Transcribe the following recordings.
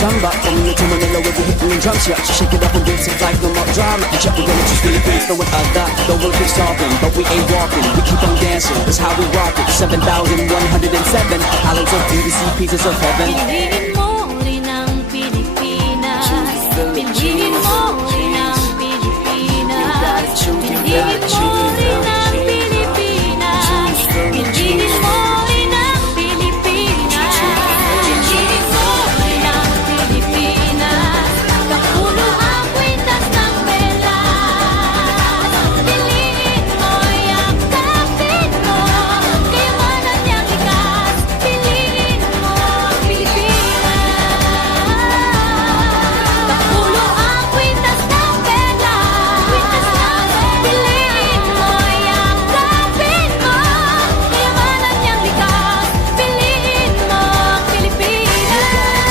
samba. Coming to Manila with the hitting and drums, yeah. So shake it up and dance it like no more drama. And check, we're gonna choose Philippines, throw it out that. Though we'll keep stopping, but we ain't walking. We keep on dancing, that's how we rock it. 7,107 islands of beauty, sea pieces of heaven. Piliin mo rin ang Pilipinas. Piliin mo rin ang Pilipinas. Piliin mo rin ang Pilipinas. Piliin mo rin ang Pilipinas. Piliin mo rin ang Pilipinas. Kapulo ang kwintas ng Velas. Piliin mo, yakapin mo, kayamanan niyang likas. Piliin mo ang Pilipinas. Kapulo ang kwintas ng Velas. Piliin mo, yakapin mo, kayamanan niyang likas. Piliin mo ang Pilipinas.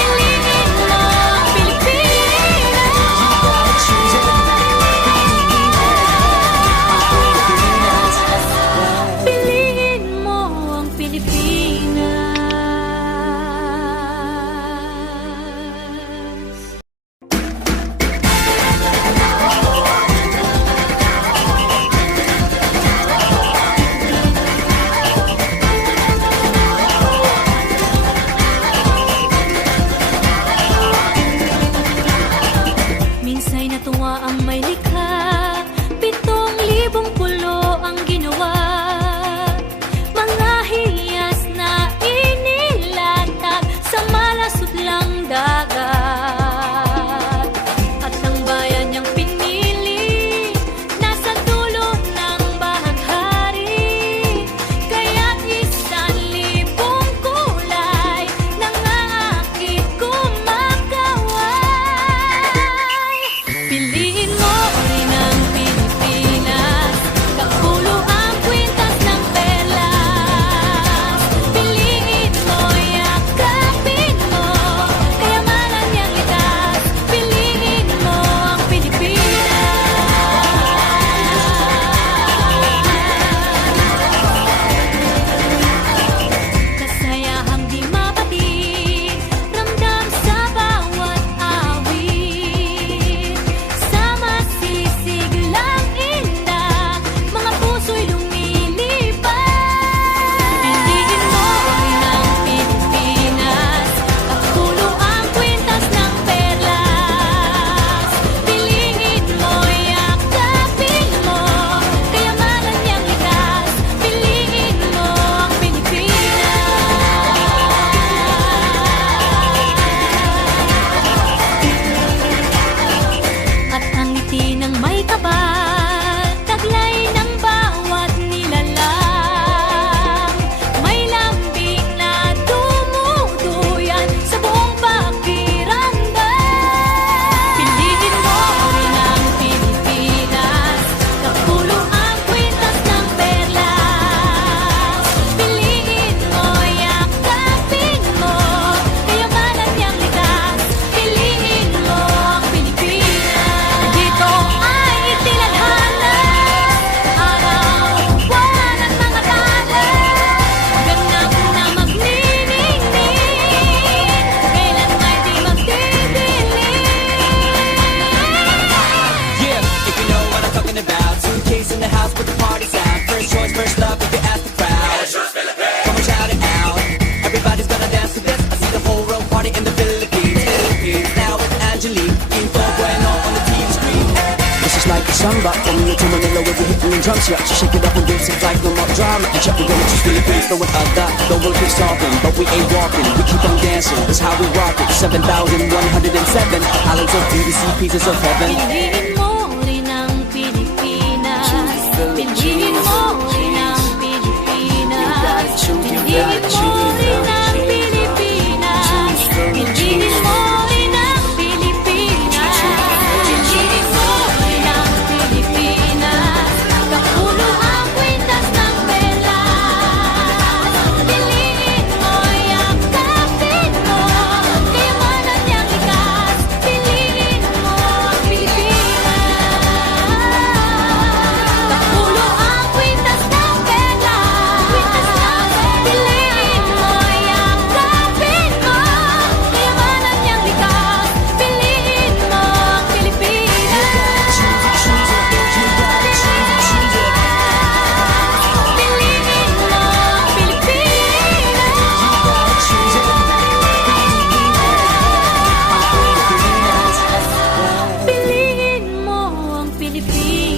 Piliin mo ang Pilipinas. Piliin mo ang Pilipinas. Minsa'y natuwa ang may likha, 7,000 pulo ang ginawa. Mga hiyas na inilatag sa malasudlang dagat. At ang bayan niyang pinili, nasa dulo ng bahaghari. Kaya't 1,000 kulay nangaakit kumakaway. Piliin mo rin ang Pilipinas. Kapulo ang kwintas ng Velas. Piliin mo, yakapin mo, kayamanan niyang likas. Piliin mo ang Pilipinas. Kasayahang di mapati, ramdam sa bawat awit. Sa masisiglang inda, mga puso'y lumilipad. Piliin mo rin ang Pilipinas. Kapulo ang kwintas ng Perlas. Piliin mo, yakapin mo, kayamanan niyang likas. Piliin mo ang Pilipinas. At ang ngiti ng may kapal, taglay ng bawat nilalang. May lambing na dumuduyan sa buong pakiramdam. Piliin mo rin ang Pilipinas. Kapulo ang kwintas ng Perlas. Piliin mo, yakapin mo, kayamanan niyang likas. Piliin mo ang Pilipinas. Dito ay itinadhana, araw, buwan at mga tala. Ganap na magniningning, kailan may di magdidilim. Yeah, if you know what I'm talking about. Suitcase in the house, put the party's out. First choice, first love, if you ask the crowd. Come and shout it out. Everybody's gonna dance to this. I see the whole world party in the Philippines. Now with Angelique, Info Bueno on the TV screen. This is like a samba. Coming to Manila with the hitting and drums, yeah. So shake it up and dance it like no more drama. And check, we're gonna choose Philippines, throw it out that. Though we'll keep stopping, but we ain't walking. We keep on dancing, that's how we rock it. 7,107 islands of beauty, sea pieces of heaven. Piliin mo rin ang Pilipinas. Piliin mo rin ang Pilipinas. Piliin mo rin ang Pilipinas. Piliin mo rin ang Pilipinas. Piliin mo rin ang Pilipinas. Kapulo ang kwintas ng Velas. Piliin mo, yakapin mo, kayamanan niyang likas. Piliin mo ang Pilipinas. Philippines.